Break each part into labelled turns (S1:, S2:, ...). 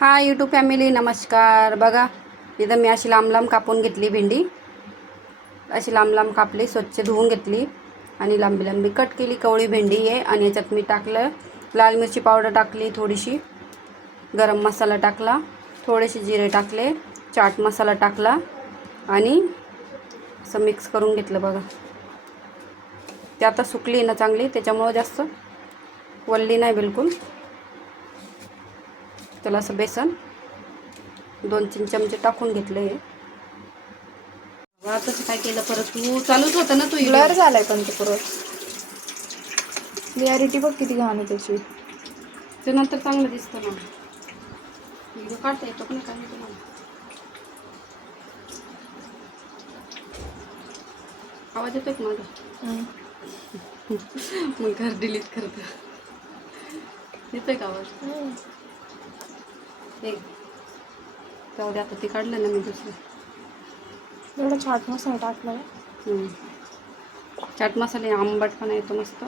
S1: हा YouTube family नमस्कार. बघा इथं मी अशी लांब लांब कापून घेतली भेंडी. अशी लांब लांब कापली स्वच्छ धुवून घेतली. आणि लांबी लांबी कट केली कवळी भेंडी आहे. आणि याच्यात मी टाकलं लाल मिरची पावडर टाकली थोडीशी. गरम मसाला टाकला थोडेसे जिरे टाकले चाट मसाला टाकला. आणि असं मिक्स करून घेतलं बघा. ते आता सुकली ना चांगली त्याच्यामुळं जास्त वल्ली नाही बिलकुल. त्याला असं बेसन दोन तीन चमचे टाकून घेतले. आताच काय केलं परत? तू चालूच होतं ना तू
S2: ब्लर झालाय पण ते परत. क्लिअरिटी बघ किती घाण आहे त्याची.
S1: ते नंतर चांगलं दिसतं ना. व्हिडिओ काढता येतो नाही काय. आवाज येतोय माझा. मग घर डिलीट करतं. येतोय का आवाज. एक. जाऊ आता ते काढलं ना मी दुसरं.
S2: एवढा छाट मसाला
S1: हम्म. चाट मसाले आंबटपणा येतो मस्त.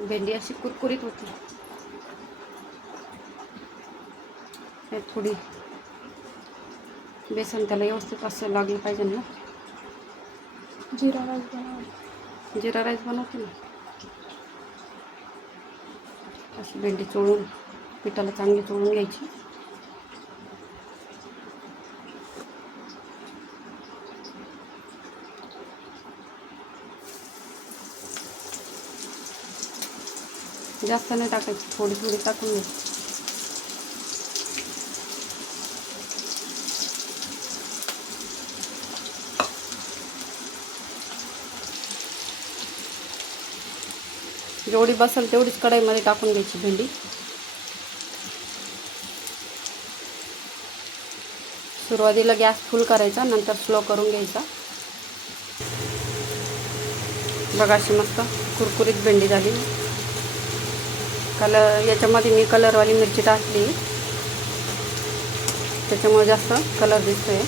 S1: भेंडी अशी कुरकुरीत होती. हे थोडी बेसन त्याला व्यवस्थित असं लागलं पाहिजे ना.
S2: जिरा राईस बनव
S1: जिरा राईस बनवते ना. अशी भेंडी चोळून पिठाला चांगली चोळून घ्यायची. जास्त नाही टाकायची थोडी थोडी टाकून घ्यायची जेवढी बसेल तेवढीच कढईमध्ये टाकून घ्यायची भेंडी. सुरुवातीला गॅस फुल करायचा नंतर स्लो करून घ्यायचा. बघा अशी मस्त कुरकुरीत भेंडी झाली. कलर याच्यामध्ये मी कलरवाली मिरची टाकली. त्याच्यामुळे जास्त कलर दिसतोय.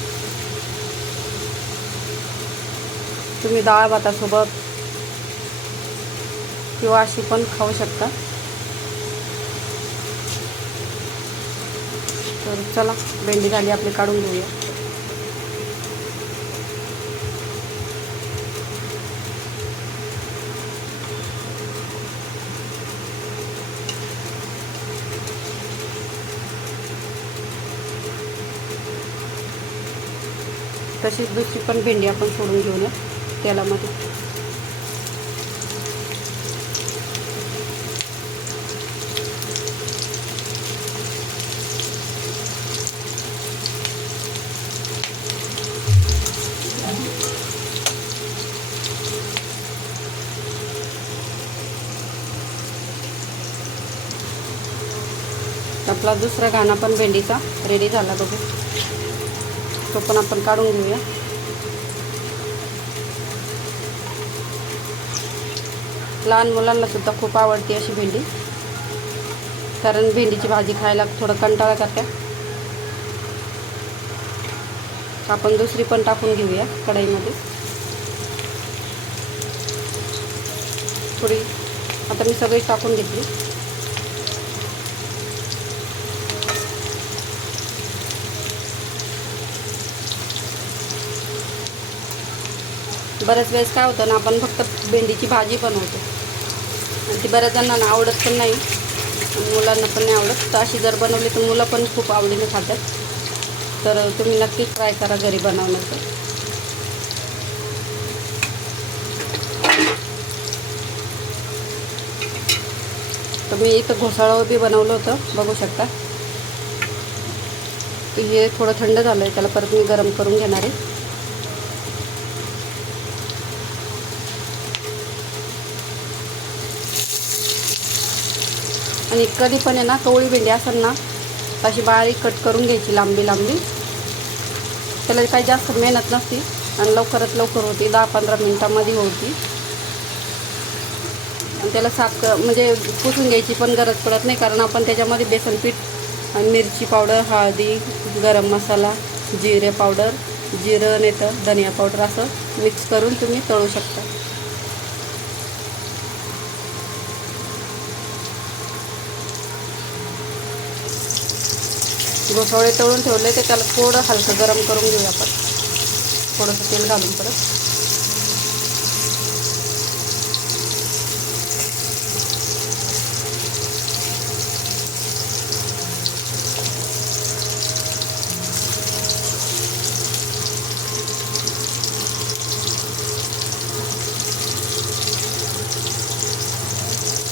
S1: तुम्ही डाळ भातासोबत किंवा अशी पण खाऊ शकता. तर चला भेंडी झाली आपली काढून घेऊया. तशीच दुसरी पण भेंडी आपण सोडून घेऊया तेलामध्ये आपला दुसरा गाणा पण भेंडीचा रेडी झाला बघू. तो पण आपण काढून घेऊया. लहान मुलांना सुद्धा खूप आवडते अशी भेंडी. कारण भेंडीची भाजी खायला थोडं कंटाळा करते. आपण दुसरी पण टाकून घेऊया कढईमध्ये. थोडी आता मी सगळी टाकून घेतली. बऱ्याच वेळेस काय होतं ना आपण फक्त भेंडीची भाजी बनवतो. आणि ती बऱ्याच जणांना आवडत पण नाही. मुलांना पण नाही आवडत. तर अशी जर बनवली तर मुलं पण खूप आवडीने खातात. तर तुम्ही नक्की ट्राय करा घरी बनवण्याचं. तर मी इथं घोसाळं बी बनवलं होतं. बघू शकता. हे थोडं थंड झालं आहे त्याला परत मी गरम करून घेणार आहे. आणि कधी पण आहे ना कवळी भेंडी असेल ना अशी बारीक कट करून घ्यायची लांबी लांबी. त्याला काही जास्त मेहनत नसती आणि लवकरात लवकर होती दहा पंधरा मिनटामध्ये होती. आणि त्याला साफ क म्हणजे पुसून घ्यायची पण गरज पडत नाही कारण आपण त्याच्यामध्ये बेसन पीठ मिरची पावडर हळदी गरम मसाला जिरे पावडर जिरं नाही तर धनिया पावडर असं मिक्स करून तुम्ही तळू शकता. घोसावळे तळून ठेवले ते त्याला थोडं हलकं गरम करून घेऊया आपण. थोडंसं तेल घालून परत.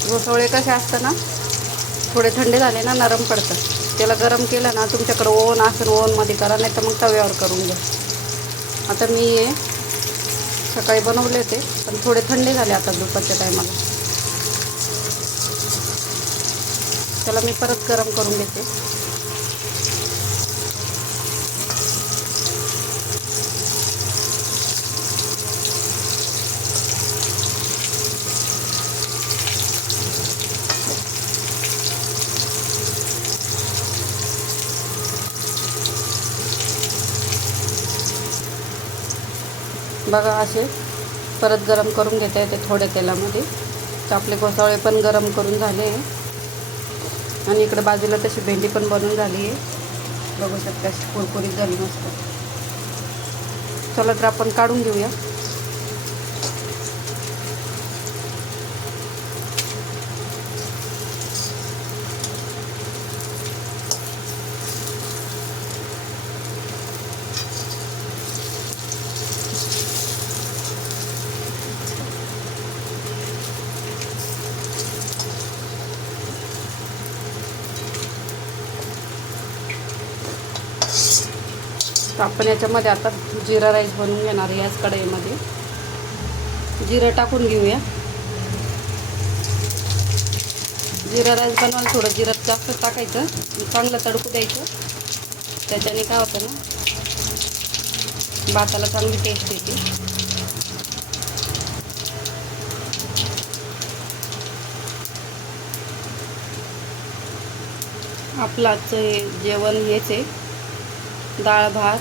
S1: घोसावळे कसे असतं ना थोडे थंडे झाले ना नरम पडतं. त्याला गरम केलं ना तुमच्याकडं ओवन असेल ओवनमध्ये करा नाही तर मग तव्यावर करून घ्या. आता मी हे सकाळी बनवले होते पण थोडे थंडे झाले आता दुपारच्या टायमाला त्याला मी परत गरम करून घेते. बघा असे. परत गरम करून घेता येते थोड्या तेलामध्ये. तर आपले पण गरम करून झाले. आणि इकडे बाजूला तशी भेंडी पण बनवून झाली आहे. बघू शकता अशी कुरकुरीत झाली मस्त. चला तर आपण काढून घेऊया. आपण याच्यामध्ये आता जिरा राईस बनवून घेणार आहे याच कढईमध्ये. जिरं टाकून घेऊया. जिरा राईस बनवायला थोडं जिरं जास्त टाकायचं. चांगलं तडकू द्यायचं. त्याच्याने काय होतं ना भाताला चांगली टेस्ट येते. आपलं आजचं हे जेवण हेच आहे. डाळ भात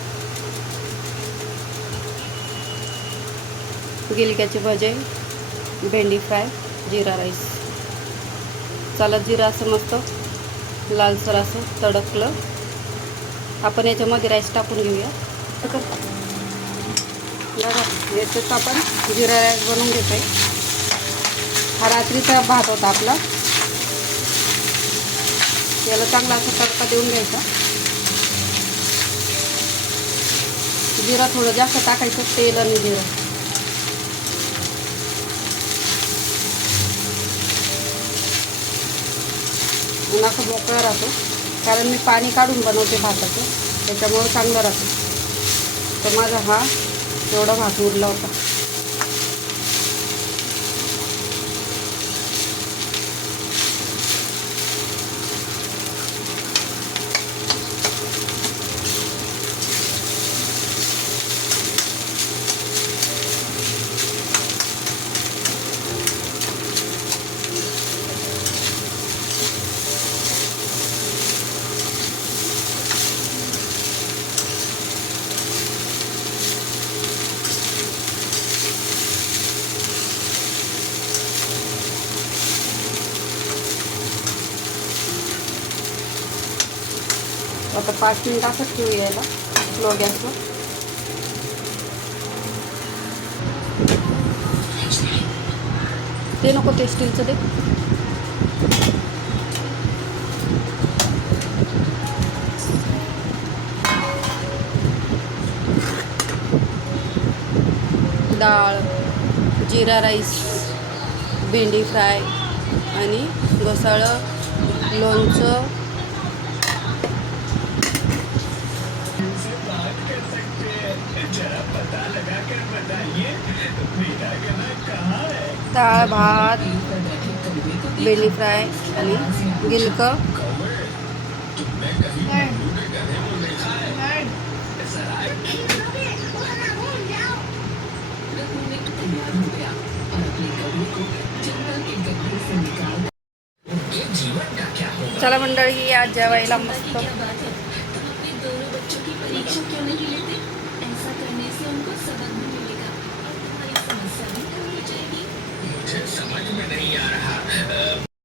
S1: गिलक्याचे भजे भेंडी फ्राय जिरा राईस. चला जिरा असं मस्त लालसर असं तडकलं. आपण याच्यामध्ये राईस टाकून घेऊया. बघा याच्यात आपण जिरा राईस बनवून घेतोय. हा रात्रीचा भात होता आपला. याला चांगला असा तडका देऊन घ्यायचा. जिरा थोडं जास्त टाकायचं तेल आणि जिरं. उन्हा खूप मोकळा राहतो. कारण मी पाणी काढून बनवते भाताचं. त्याच्यामुळं चांगलं राहतं. तर माझा हा एवढा भात उरला होता. आता पाच मिनिट असंच ठेवू यायला स्लो गॅसवर ते नको ते स्टीलचं ते डाळ जिरा राईस भेंडी फ्राय आणि घोसाळं लोणचं डाळ भात बेली फ्राय आणि गिलकं चला मंडळी आज जेवायला मस्त।
S3: में नहीं आ रहा